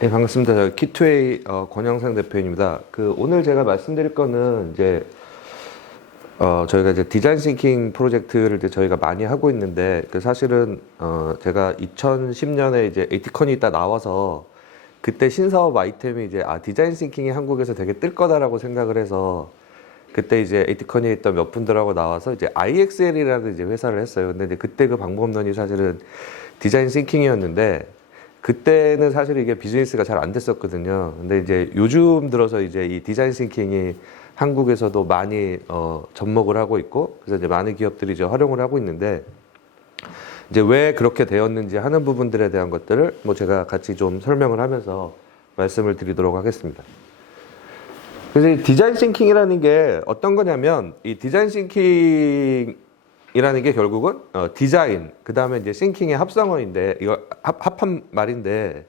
네, 반갑습니다. 저 키투웨이 권영상 대표입니다. 오늘 제가 말씀드릴 거는 이제 저희가 이제 디자인 싱킹 프로젝트를 이제 저희가 많이 하고 있는데 사실은 제가 2010년에 이제 에이티컨이 있다 나와서 그때 신사업 아이템이 이제 디자인 싱킹이 한국에서 되게 뜰 거다라고 생각을 해서 그때 이제 에이티컨에 있던 몇 분들하고 나와서 이제 IXL이라는 이제 회사를 했어요. 근데 이제 그때 그 방법론이 사실은 디자인 싱킹이었는데 그때는 사실 이게 비즈니스가 잘 안 됐었거든요. 근데 이제 요즘 들어서 이제 이 디자인 싱킹이 한국에서도 많이 접목을 하고 있고, 그래서 이제 많은 기업들이 이제 활용을 하고 있는데, 이제 왜 그렇게 되었는지 하는 부분들에 대한 것들을 뭐 제가 같이 좀 설명을 하면서 말씀을 드리도록 하겠습니다. 그래서 이 디자인 싱킹이라는 게 어떤 거냐면, 이 디자인 싱킹 이라는 게 결국은 디자인, 그 다음에 이제 싱킹의 합성어인데, 이거 합한 말인데,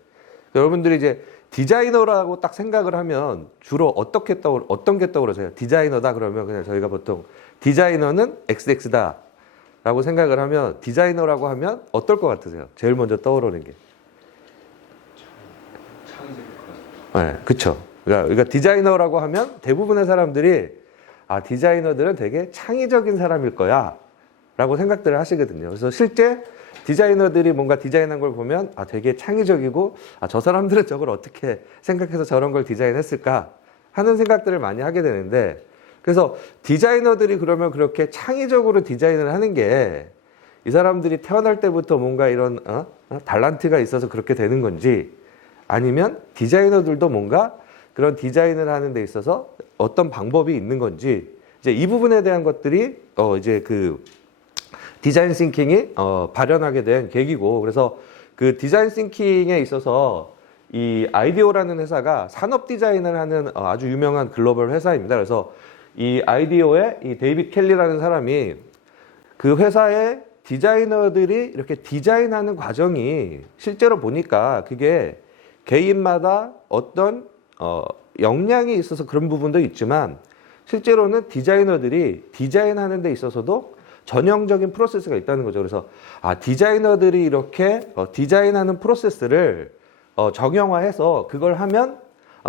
여러분들이 이제 디자이너라고 딱 생각을 하면 주로 어떤 게 떠오르세요? 디자이너다 그러면 그냥 저희가 보통 디자이너는 XX다 라고 생각을 하면, 디자이너라고 하면 어떨 것 같으세요? 제일 먼저 떠오르는 게. 창의적일 것 같아요. 네, 그쵸. 그러니까 디자이너라고 하면 대부분의 사람들이 디자이너들은 되게 창의적인 사람일 거야 라고 생각들을 하시거든요. 그래서 실제 디자이너들이 뭔가 디자인한 걸 보면 되게 창의적이고 저 사람들은 저걸 어떻게 생각해서 저런 걸 디자인했을까 하는 생각들을 많이 하게 되는데, 그래서 디자이너들이 그러면 그렇게 창의적으로 디자인을 하는 게 이 사람들이 태어날 때부터 뭔가 이런 달란트가 있어서 그렇게 되는 건지, 아니면 디자이너들도 뭔가 그런 디자인을 하는 데 있어서 어떤 방법이 있는 건지, 이제 이 부분에 대한 것들이 이제 디자인 싱킹이 발현하게 된 계기고, 그래서 그 디자인 싱킹에 있어서 이 아이디오라는 회사가 산업 디자인을 하는 아주 유명한 글로벌 회사입니다. 그래서 이 아이디오의 이 데이빗 켈리라는 사람이 그 회사의 디자이너들이 이렇게 디자인하는 과정이 실제로 보니까 그게 개인마다 어떤 역량이 있어서 그런 부분도 있지만, 실제로는 디자이너들이 디자인하는 데 있어서도 전형적인 프로세스가 있다는 거죠. 그래서 디자이너들이 이렇게 디자인하는 프로세스를 정형화해서 그걸 하면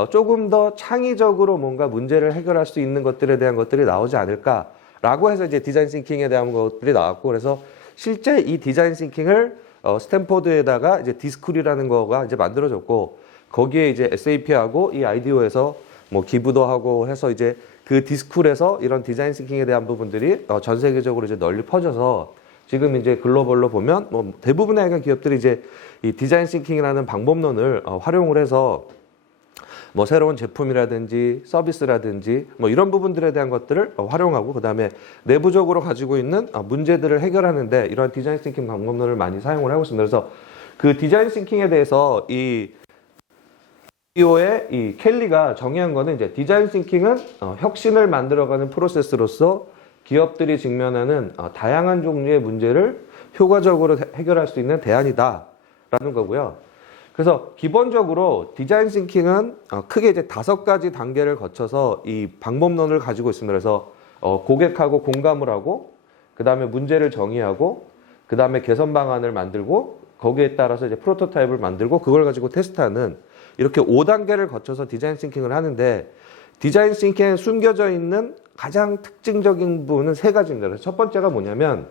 조금 더 창의적으로 뭔가 문제를 해결할 수 있는 것들에 대한 것들이 나오지 않을까라고 해서 이제 디자인 싱킹에 대한 것들이 나왔고, 그래서 실제 이 디자인 싱킹을 스탠포드에다가 이제 디스쿨이라는 거가 이제 만들어졌고, 거기에 이제 SAP하고 이 아이디오에서 뭐 기부도 하고 해서 이제 그 디스쿨에서 이런 디자인 싱킹에 대한 부분들이 전 세계적으로 이제 널리 퍼져서 지금 이제 글로벌로 보면 뭐 대부분의 기업들이 이제 이 디자인 싱킹이라는 방법론을 활용을 해서 뭐 새로운 제품이라든지 서비스라든지 뭐 이런 부분들에 대한 것들을 활용하고, 그 다음에 내부적으로 가지고 있는 문제들을 해결하는데 이런 디자인 싱킹 방법론을 많이 사용을 하고 있습니다. 그래서 그 디자인 싱킹에 대해서 이 이 켈리가 정의한 거는, 이제 디자인 싱킹은 혁신을 만들어가는 프로세스로서 기업들이 직면하는 다양한 종류의 문제를 효과적으로 해결할 수 있는 대안이다 라는 거고요. 그래서 기본적으로 디자인 싱킹은 크게 이제 5가지 단계를 거쳐서 이 방법론을 가지고 있습니다. 그래서 고객하고 공감을 하고, 그 다음에 문제를 정의하고, 그 다음에 개선 방안을 만들고, 거기에 따라서 이제 프로토타입을 만들고 그걸 가지고 테스트하는, 이렇게 5단계를 거쳐서 디자인 싱킹을 하는데, 디자인 싱킹에 숨겨져 있는 가장 특징적인 부분은 3가지입니다. 그래서 첫 번째가 뭐냐면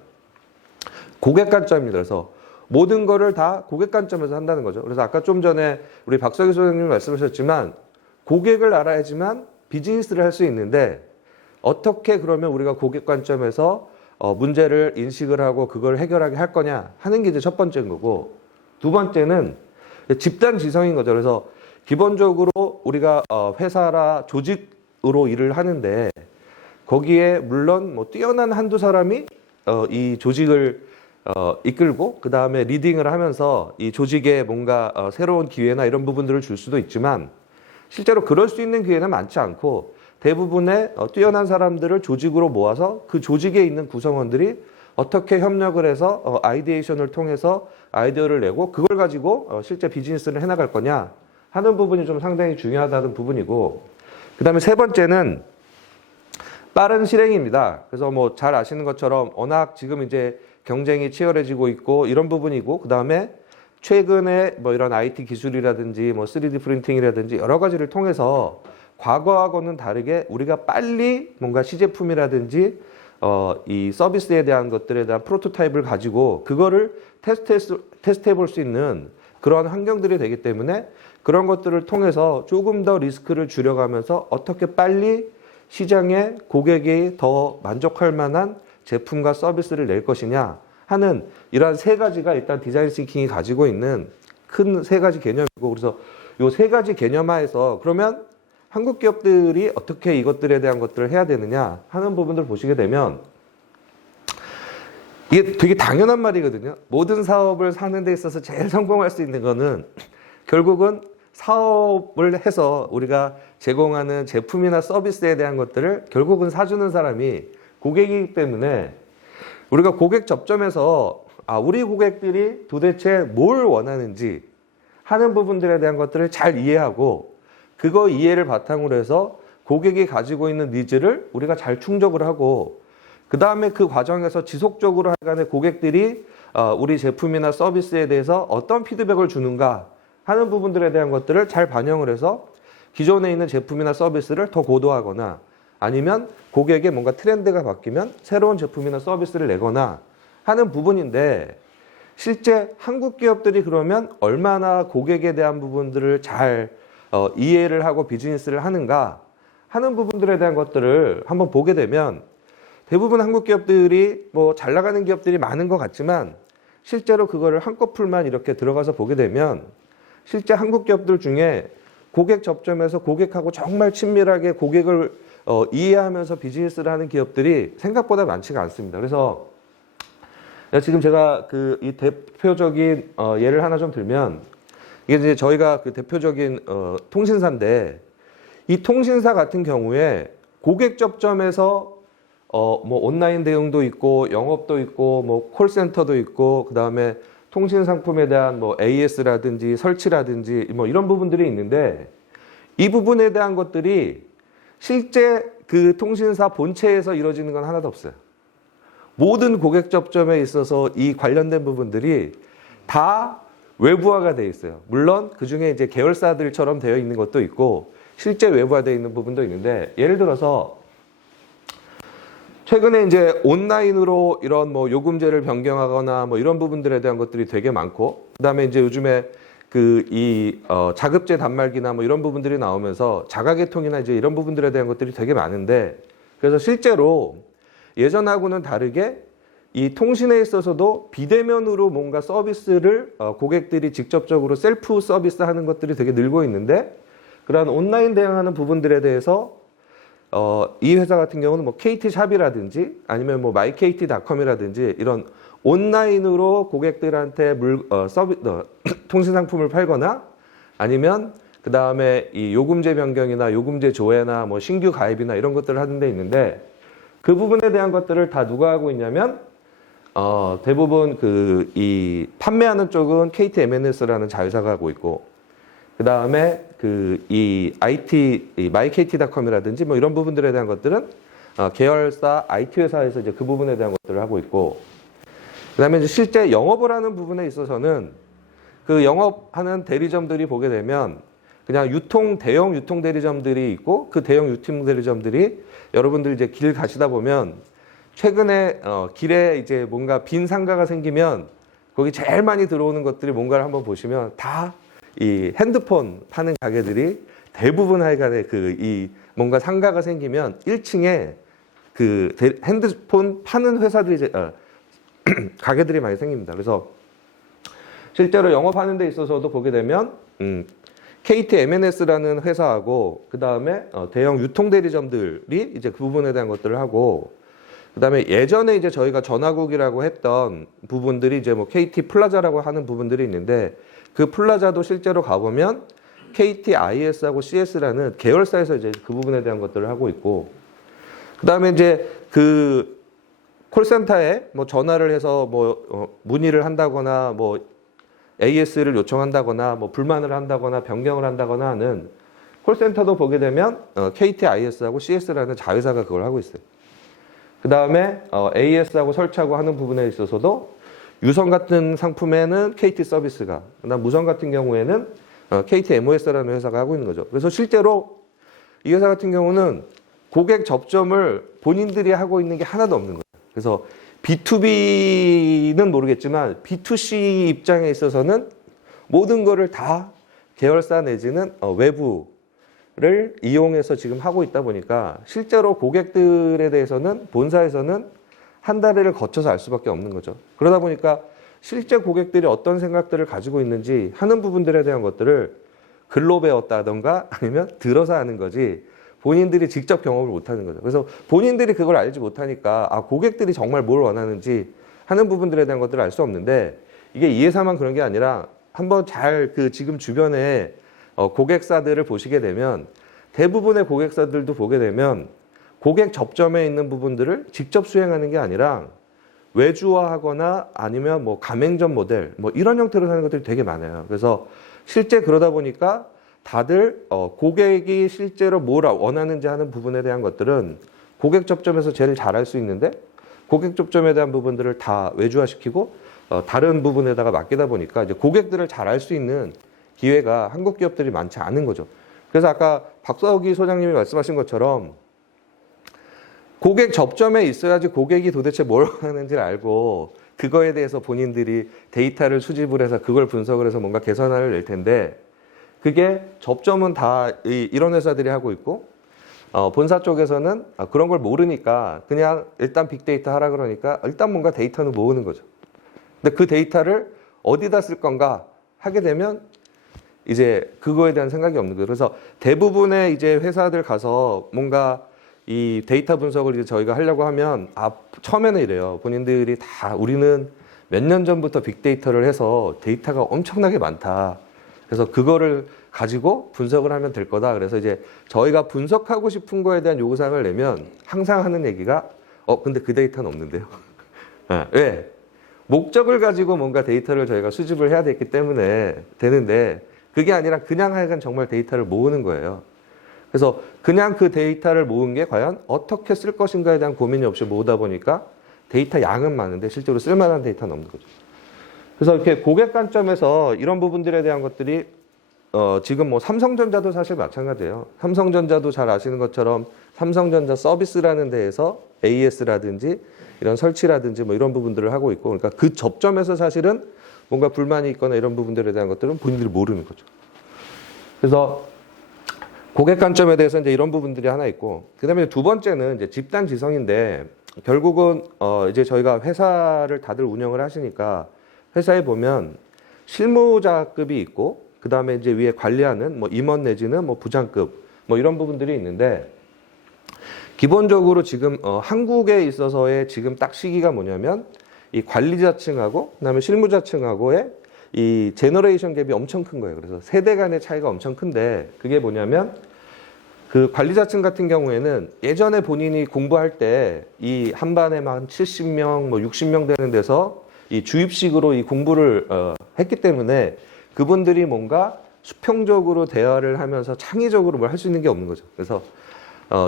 고객 관점입니다. 그래서 모든 거를 다 고객 관점에서 한다는 거죠. 그래서 아까 좀 전에 우리 박석희 소장님이 말씀하셨지만 고객을 알아야지만 비즈니스를 할 수 있는데, 어떻게 그러면 우리가 고객 관점에서 문제를 인식을 하고 그걸 해결하게 할 거냐 하는 게 이제 첫 번째인 거고, 두 번째는 집단 지성인 거죠. 그래서 기본적으로 우리가 회사라 조직으로 일을 하는데, 거기에 물론 뭐 뛰어난 한두 사람이 이 조직을 이끌고 그 다음에 리딩을 하면서 이 조직에 뭔가 새로운 기회나 이런 부분들을 줄 수도 있지만, 실제로 그럴 수 있는 기회는 많지 않고 대부분의 뛰어난 사람들을 조직으로 모아서 그 조직에 있는 구성원들이 어떻게 협력을 해서 아이디에이션을 통해서 아이디어를 내고 그걸 가지고 실제 비즈니스를 해나갈 거냐 하는 부분이 좀 상당히 중요하다는 부분이고, 그 다음에 세 번째는 빠른 실행입니다. 그래서 뭐 잘 아시는 것처럼 워낙 지금 이제 경쟁이 치열해지고 있고 이런 부분이고, 그 다음에 최근에 뭐 이런 IT 기술이라든지 뭐 3D 프린팅이라든지 여러 가지를 통해서 과거하고는 다르게 우리가 빨리 뭔가 시제품이라든지 이 서비스에 대한 것들에 대한 프로토타입을 가지고 그거를 테스트해 볼 수 있는 그런 환경들이 되기 때문에 그런 것들을 통해서 조금 더 리스크를 줄여가면서 어떻게 빨리 시장에 고객이 더 만족할 만한 제품과 서비스를 낼 것이냐 하는 이러한 세 가지가 일단 디자인 싱킹이 가지고 있는 큰 세 가지 개념이고, 그래서 이 세 가지 개념하에서 그러면 한국 기업들이 어떻게 이것들에 대한 것들을 해야 되느냐 하는 부분들을 보시게 되면 이게 되게 당연한 말이거든요. 모든 사업을 사는 데 있어서 제일 성공할 수 있는 거는 결국은 사업을 해서 우리가 제공하는 제품이나 서비스에 대한 것들을 결국은 사주는 사람이 고객이기 때문에 우리가 고객 접점에서 우리 고객들이 도대체 뭘 원하는지 하는 부분들에 대한 것들을 잘 이해하고 그거 이해를 바탕으로 해서 고객이 가지고 있는 니즈를 우리가 잘 충족을 하고 그 다음에 그 과정에서 지속적으로 하여간에 고객들이 우리 제품이나 서비스에 대해서 어떤 피드백을 주는가 하는 부분들에 대한 것들을 잘 반영을 해서 기존에 있는 제품이나 서비스를 더 고도화하거나 아니면 고객의 뭔가 트렌드가 바뀌면 새로운 제품이나 서비스를 내거나 하는 부분인데, 실제 한국 기업들이 그러면 얼마나 고객에 대한 부분들을 잘 이해를 하고 비즈니스를 하는가 하는 부분들에 대한 것들을 한번 보게 되면 대부분 한국 기업들이 뭐 잘 나가는 기업들이 많은 것 같지만 실제로 그거를 한꺼풀만 이렇게 들어가서 보게 되면 실제 한국 기업들 중에 고객 접점에서 고객하고 정말 친밀하게 고객을 이해하면서 비즈니스를 하는 기업들이 생각보다 많지가 않습니다. 그래서 지금 제가 이 대표적인 예를 하나 좀 들면, 이게 이제 저희가 그 대표적인 통신사인데, 이 통신사 같은 경우에 고객 접점에서 뭐 온라인 대응도 있고 영업도 있고 뭐 콜센터도 있고 그 다음에 통신 상품에 대한 뭐 AS라든지 설치라든지 뭐 이런 부분들이 있는데, 이 부분에 대한 것들이 실제 그 통신사 본체에서 이루어지는 건 하나도 없어요. 모든 고객 접점에 있어서 이 관련된 부분들이 다 외부화가 되어 있어요. 물론 그 중에 이제 계열사들처럼 되어 있는 것도 있고 실제 외부화되어 있는 부분도 있는데, 예를 들어서 최근에 이제 온라인으로 이런 뭐 요금제를 변경하거나 뭐 이런 부분들에 대한 것들이 되게 많고, 그다음에 이제 요즘에 자급제 단말기나 뭐 이런 부분들이 나오면서 자가계통이나 이제 이런 부분들에 대한 것들이 되게 많은데, 그래서 실제로 예전하고는 다르게 이 통신에 있어서도 비대면으로 뭔가 서비스를 고객들이 직접적으로 셀프 서비스 하는 것들이 되게 늘고 있는데, 그러한 온라인 대응하는 부분들에 대해서 이 회사 같은 경우는 뭐 KT샵이라든지 아니면 뭐 myKT.com이라든지 이런 온라인으로 고객들한테 통신 상품을 팔거나 아니면 그 다음에 이 요금제 변경이나 요금제 조회나 뭐 신규 가입이나 이런 것들을 하는 데 있는데, 그 부분에 대한 것들을 다 누가 하고 있냐면 대부분 이 판매하는 쪽은 KT M&S라는 자회사가 하고 있고, 그 다음에 이 myKT.com이라든지 뭐 이런 부분들에 대한 것들은 계열사 IT 회사에서 이제 그 부분에 대한 것들을 하고 있고, 그 다음에 이제 실제 영업을 하는 부분에 있어서는 그 영업하는 대리점들이 보게 되면 그냥 대형 유통 대리점들이 있고, 그 대형 유통 대리점들이 여러분들 이제 길 가시다 보면 최근에 길에 이제 뭔가 빈 상가가 생기면 거기 제일 많이 들어오는 것들이 뭔가를 한번 보시면 다 이 핸드폰 파는 가게들이 대부분 하여간에 이 뭔가 상가가 생기면 1층에 핸드폰 파는 회사들이 가게들이 많이 생깁니다. 그래서 실제로 영업하는 데 있어서도 보게 되면 KT M&S라는 회사하고 그 다음에 대형 유통 대리점들이 이제 그 부분에 대한 것들을 하고, 그 다음에 예전에 이제 저희가 전화국이라고 했던 부분들이 이제 뭐 KT 플라자라고 하는 부분들이 있는데, 그 플라자도 실제로 가보면 KT IS하고 CS라는 계열사에서 이제 그 부분에 대한 것들을 하고 있고, 그 다음에 이제 콜센터에 뭐 전화를 해서 뭐 문의를 한다거나 뭐 AS를 요청한다거나 뭐 불만을 한다거나 변경을 한다거나 하는 콜센터도 보게 되면 KT IS하고 CS라는 자회사가 그걸 하고 있어요. 그 다음에 AS하고 설치하고 하는 부분에 있어서도 유선 같은 상품에는 KT 서비스가, 그다음 무선 같은 경우에는 KT MOS라는 회사가 하고 있는 거죠. 그래서 실제로 이 회사 같은 경우는 고객 접점을 본인들이 하고 있는 게 하나도 없는 거예요. 그래서 B2B는 모르겠지만 B2C 입장에 있어서는 모든 거를 다 계열사 내지는 외부를 이용해서 지금 하고 있다 보니까 실제로 고객들에 대해서는 본사에서는 한 달을 거쳐서 알 수밖에 없는 거죠. 그러다 보니까 실제 고객들이 어떤 생각들을 가지고 있는지 하는 부분들에 대한 것들을 글로 배웠다던가 아니면 들어서 하는 거지 본인들이 직접 경험을 못하는 거죠. 그래서 본인들이 그걸 알지 못하니까 고객들이 정말 뭘 원하는지 하는 부분들에 대한 것들을 알 수 없는데, 이게 이 회사만 그런 게 아니라 한번 잘 지금 주변에 고객사들을 보시게 되면 대부분의 고객사들도 보게 되면 고객 접점에 있는 부분들을 직접 수행하는 게 아니라 외주화하거나 아니면 뭐 가맹점 모델 뭐 이런 형태로 하는 것들이 되게 많아요. 그래서 실제 그러다 보니까 다들 고객이 실제로 뭘 원하는지 하는 부분에 대한 것들은 고객 접점에서 제일 잘 알 수 있는데, 고객 접점에 대한 부분들을 다 외주화시키고 다른 부분에다가 맡기다 보니까 이제 고객들을 잘 알 수 있는 기회가 한국 기업들이 많지 않은 거죠. 그래서 아까 박사옥이 소장님이 말씀하신 것처럼 고객 접점에 있어야지 고객이 도대체 뭘 하는지를 알고 그거에 대해서 본인들이 데이터를 수집을 해서 그걸 분석을 해서 뭔가 개선안을 낼 텐데, 그게 접점은 다 이런 회사들이 하고 있고 본사 쪽에서는 그런 걸 모르니까 그냥 일단 빅데이터 하라 그러니까 일단 뭔가 데이터는 모으는 거죠. 근데 그 데이터를 어디다 쓸 건가 하게 되면 이제 그거에 대한 생각이 없는 거예요. 그래서 대부분의 이제 회사들 가서 뭔가 이 데이터 분석을 이제 저희가 하려고 하면 처음에는 이래요. 본인들이 다 우리는 몇 년 전부터 빅데이터를 해서 데이터가 엄청나게 많다. 그래서 그거를 가지고 분석을 하면 될 거다. 그래서 이제 저희가 분석하고 싶은 거에 대한 요구사항을 내면 항상 하는 얘기가 근데 그 데이터는 없는데요. 왜? 목적을 가지고 뭔가 데이터를 저희가 수집을 해야 되기 때문에 되는데, 그게 아니라 그냥 하여간 정말 데이터를 모으는 거예요. 그래서 그냥 그 데이터를 모은 게 과연 어떻게 쓸 것인가에 대한 고민이 없이 모으다 보니까 데이터 양은 많은데 실제로 쓸만한 데이터는 없는 거죠. 그래서 이렇게 고객 관점에서 이런 부분들에 대한 것들이 지금 뭐 삼성전자도 사실 마찬가지예요. 삼성전자도 잘 아시는 것처럼 삼성전자 서비스라는 데에서 AS라든지 이런 설치라든지 뭐 이런 부분들을 하고 있고, 그러니까 그 접점에서 사실은 뭔가 불만이 있거나 이런 부분들에 대한 것들은 본인들이 모르는 거죠. 그래서 고객 관점에 대해서 이제 이런 부분들이 하나 있고, 그다음에 두 번째는 이제 집단 지성인데, 결국은 이제 저희가 회사를 다들 운영을 하시니까 회사에 보면 실무자급이 있고, 그다음에 이제 위에 관리하는 뭐 임원 내지는 뭐 부장급 뭐 이런 부분들이 있는데, 기본적으로 지금 한국에 있어서의 지금 딱 시기가 뭐냐면 이 관리자층하고 그다음에 실무자층하고의 이 제너레이션 갭이 엄청 큰 거예요. 그래서 세대 간의 차이가 엄청 큰데, 그게 뭐냐면 그 관리자층 같은 경우에는 예전에 본인이 공부할 때 이 한 반에만 70명, 뭐 60명 되는 데서 이 주입식으로 이 공부를 했기 때문에 그분들이 뭔가 수평적으로 대화를 하면서 창의적으로 뭘 할 수 있는 게 없는 거죠. 그래서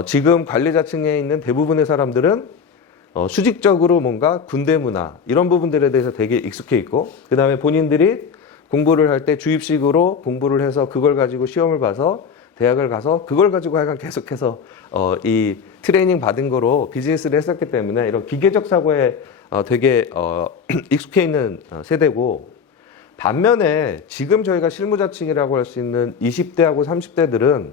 지금 관리자층에 있는 대부분의 사람들은 수직적으로 뭔가 군대 문화 이런 부분들에 대해서 되게 익숙해 있고, 그 다음에 본인들이 공부를 할 때 주입식으로 공부를 해서 그걸 가지고 시험을 봐서 대학을 가서 그걸 가지고 약간 계속해서 이 트레이닝 받은 거로 비즈니스를 했었기 때문에 이런 기계적 사고에 되게 익숙해 있는 세대고, 반면에 지금 저희가 실무자층이라고 할 수 있는 20대하고 30대들은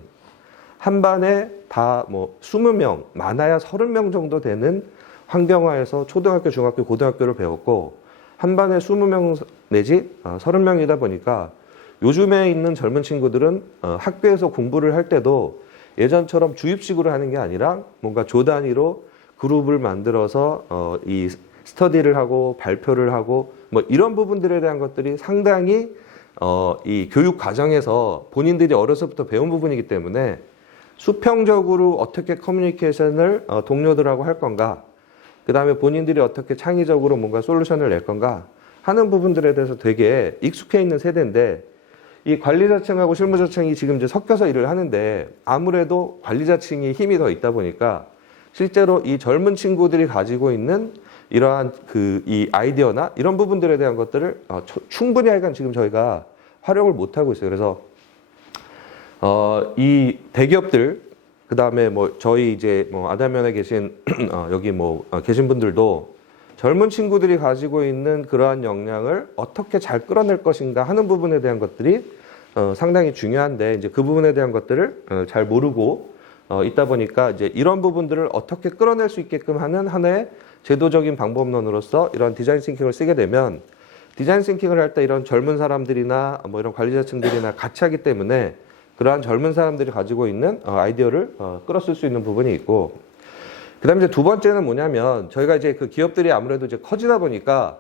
한 반에 다 뭐 20명, 많아야 30명 정도 되는 환경화에서 초등학교, 중학교, 고등학교를 배웠고, 한 반에 20명 내지 30명이다 보니까 요즘에 있는 젊은 친구들은 학교에서 공부를 할 때도 예전처럼 주입식으로 하는 게 아니라 뭔가 조 단위로 그룹을 만들어서 이 스터디를 하고 발표를 하고 뭐 이런 부분들에 대한 것들이 상당히 이 교육 과정에서 본인들이 어려서부터 배운 부분이기 때문에 수평적으로 어떻게 커뮤니케이션을 동료들하고 할 건가, 그 다음에 본인들이 어떻게 창의적으로 뭔가 솔루션을 낼 건가 하는 부분들에 대해서 되게 익숙해 있는 세대인데, 이 관리자층하고 실무자층이 지금 이제 섞여서 일을 하는데 아무래도 관리자층이 힘이 더 있다 보니까 실제로 이 젊은 친구들이 가지고 있는 이러한 이 아이디어나 이런 부분들에 대한 것들을 충분히 하여간 지금 저희가 활용을 못 하고 있어요. 그래서 이 대기업들 그다음에 뭐 저희 이제 뭐 아담면에 계신 여기 계신 분들도 젊은 친구들이 가지고 있는 그러한 역량을 어떻게 잘 끌어낼 것인가 하는 부분에 대한 것들이 상당히 중요한데 이제 그 부분에 대한 것들을 잘 모르고 있다 보니까 이제 이런 부분들을 어떻게 끌어낼 수 있게끔 하는 하나의 제도적인 방법론으로서 이런 디자인 싱킹을 쓰게 되면 디자인 싱킹을 할 때 이런 젊은 사람들이나 뭐 이런 관리자층들이나 같이 하기 때문에 그러한 젊은 사람들이 가지고 있는 아이디어를 끌어쓸 수 있는 부분이 있고, 그다음에 이제 두 번째는 뭐냐면 저희가 이제 그 기업들이 아무래도 이제 커지다 보니까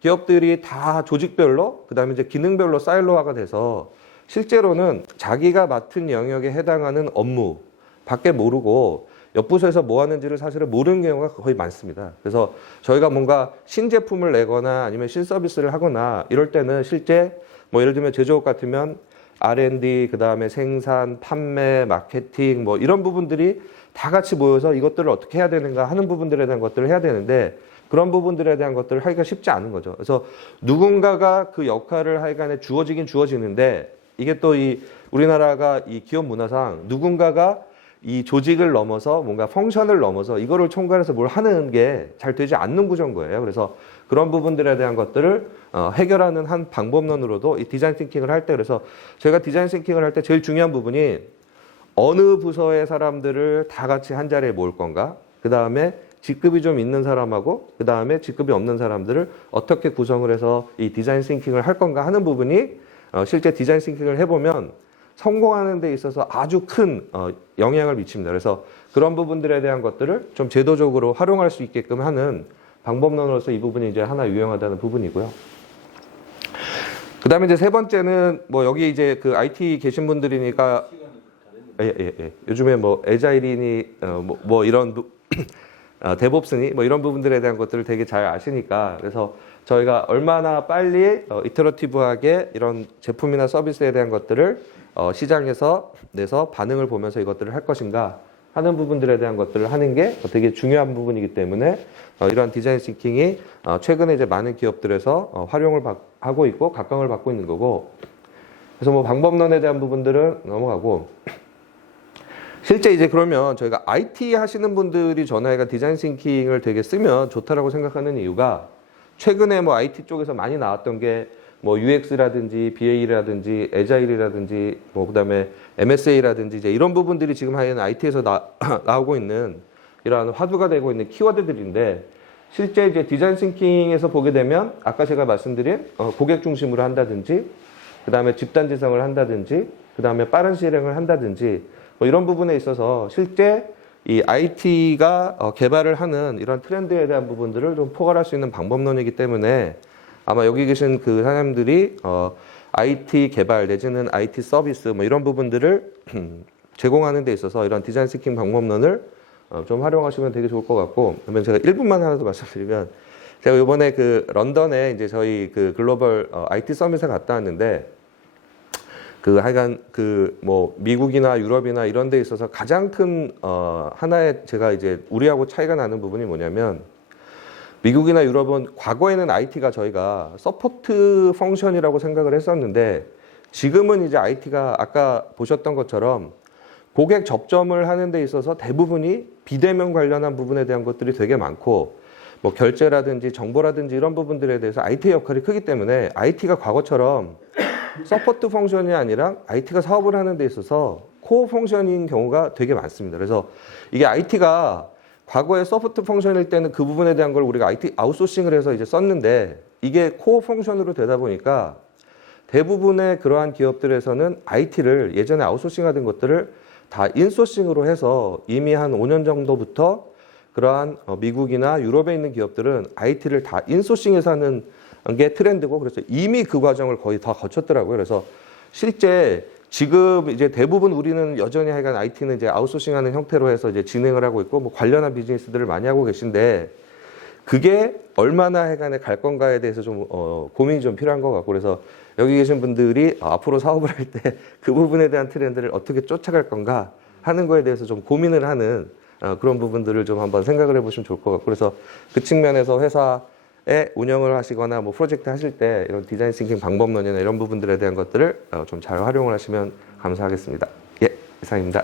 기업들이 다 조직별로 그다음에 이제 기능별로 사일로화가 돼서 실제로는 자기가 맡은 영역에 해당하는 업무 밖에 모르고 옆 부서에서 뭐 하는지를 사실은 모르는 경우가 거의 많습니다. 그래서 저희가 뭔가 신제품을 내거나 아니면 신서비스를 하거나 이럴 때는 실제 뭐 예를 들면 제조업 같으면 R&D, 그 다음에 생산, 판매, 마케팅 뭐 이런 부분들이 다 같이 모여서 이것들을 어떻게 해야 되는가 하는 부분들에 대한 것들을 해야 되는데 그런 부분들에 대한 것들을 하기가 쉽지 않은 거죠. 그래서 누군가가 그 역할을 하여간에 주어지긴 주어지는데 이게 또 이 우리나라가 이 기업 문화상 누군가가 이 조직을 넘어서 뭔가 펑션을 넘어서 이거를 총괄해서 뭘 하는 게 잘 되지 않는 구조인 거예요. 그래서 그런 부분들에 대한 것들을 해결하는 한 방법론으로도 이 디자인 띵킹을 할 때, 그래서 저희가 디자인 띵킹을 할 때 제일 중요한 부분이 어느 부서의 사람들을 다 같이 한 자리에 모을 건가, 그 다음에 직급이 좀 있는 사람하고 그 다음에 직급이 없는 사람들을 어떻게 구성을 해서 이 디자인 띵킹을 할 건가 하는 부분이 실제 디자인 띵킹을 해보면 성공하는 데 있어서 아주 큰 영향을 미칩니다. 그래서 그런 부분들에 대한 것들을 좀 제도적으로 활용할 수 있게끔 하는 방법론으로서 이 부분이 이제 하나 유용하다는 부분이고요. 그 다음에 이제 세 번째는 뭐 여기 이제 그 IT 계신 분들이니까 예. 요즘에 뭐 에자일이니 뭐 이런 데브옵스니 뭐 이런 부분들에 대한 것들을 되게 잘 아시니까, 그래서 저희가 얼마나 빨리 이터러티브하게 이런 제품이나 서비스에 대한 것들을 시장에서 내서 반응을 보면서 이것들을 할 것인가 하는 부분들에 대한 것들을 하는 게 되게 중요한 부분이기 때문에 이러한 디자인 싱킹이 최근에 이제 많은 기업들에서 활용을 하고 있고 각광을 받고 있는 거고, 그래서 뭐 방법론에 대한 부분들은 넘어가고, 실제 이제 그러면 저희가 IT 하시는 분들이 전화해가 디자인 싱킹을 되게 쓰면 좋다라고 생각하는 이유가, 최근에 뭐 IT 쪽에서 많이 나왔던 게 뭐 UX라든지 BA라든지 에자일이라든지 뭐 그다음에 MSA라든지 이제 이런 부분들이 지금 하여간 IT에서 나오고 있는 이러한 화두가 되고 있는 키워드들인데, 실제 이제 디자인 싱킹에서 보게 되면 아까 제가 말씀드린 고객 중심으로 한다든지 그다음에 집단 지성을 한다든지 그다음에 빠른 실행을 한다든지 뭐 이런 부분에 있어서 실제 이 IT가 개발을 하는 이런 트렌드에 대한 부분들을 좀 포괄할 수 있는 방법론이기 때문에 아마 여기 계신 그 사람들이 IT 개발 내지는 IT 서비스 뭐 이런 부분들을 제공하는 데 있어서 이런 디자인 싱킹 방법론을 좀 활용하시면 되게 좋을 것 같고, 그러면 제가 1분만 하나 더 말씀드리면, 제가 이번에 그 런던에 이제 저희 그 글로벌 IT 서밋에 갔다 왔는데, 그 하여간 그 뭐 미국이나 유럽이나 이런 데 있어서 가장 큰 하나의 제가 이제 우리하고 차이가 나는 부분이 뭐냐면, 미국이나 유럽은 과거에는 IT가 저희가 서포트 펑션이라고 생각을 했었는데 지금은 이제 IT가 아까 보셨던 것처럼 고객 접점을 하는 데 있어서 대부분이 비대면 관련한 부분에 대한 것들이 되게 많고, 뭐 결제라든지 정보라든지 이런 부분들에 대해서 IT의 역할이 크기 때문에 IT가 과거처럼 서포트 펑션이 아니라 IT가 사업을 하는 데 있어서 코어 펑션인 경우가 되게 많습니다. 그래서 이게 IT가 과거에 서포트 펑션일 때는 그 부분에 대한 걸 우리가 IT 아웃소싱을 해서 이제 썼는데, 이게 코어 펑션으로 되다 보니까 대부분의 그러한 기업들에서는 IT를 예전에 아웃소싱하던 것들을 다 인소싱으로 해서 이미 한 5년 정도부터 그러한 미국이나 유럽에 있는 기업들은 IT를 다 인소싱해서 하는 게 트렌드고, 그래서 이미 그 과정을 거의 다 거쳤더라고요. 그래서 실제 지금 이제 대부분 우리는 여전히 하여간 IT는 이제 아웃소싱하는 형태로 해서 이제 진행을 하고 있고 뭐 관련한 비즈니스들을 많이 하고 계신데, 그게 얼마나 해간에 갈 건가에 대해서 좀 고민이 좀 필요한 것 같고, 그래서 여기 계신 분들이 앞으로 사업을 할 때 그 부분에 대한 트렌드를 어떻게 쫓아갈 건가 하는 거에 대해서 좀 고민을 하는 그런 부분들을 좀 한번 생각을 해보시면 좋을 것 같고, 그래서 그 측면에서 회사에 운영을 하시거나 뭐 프로젝트 하실 때 이런 디자인 싱킹 방법론이나 이런 부분들에 대한 것들을 좀 잘 활용을 하시면 감사하겠습니다. 예, 이상입니다.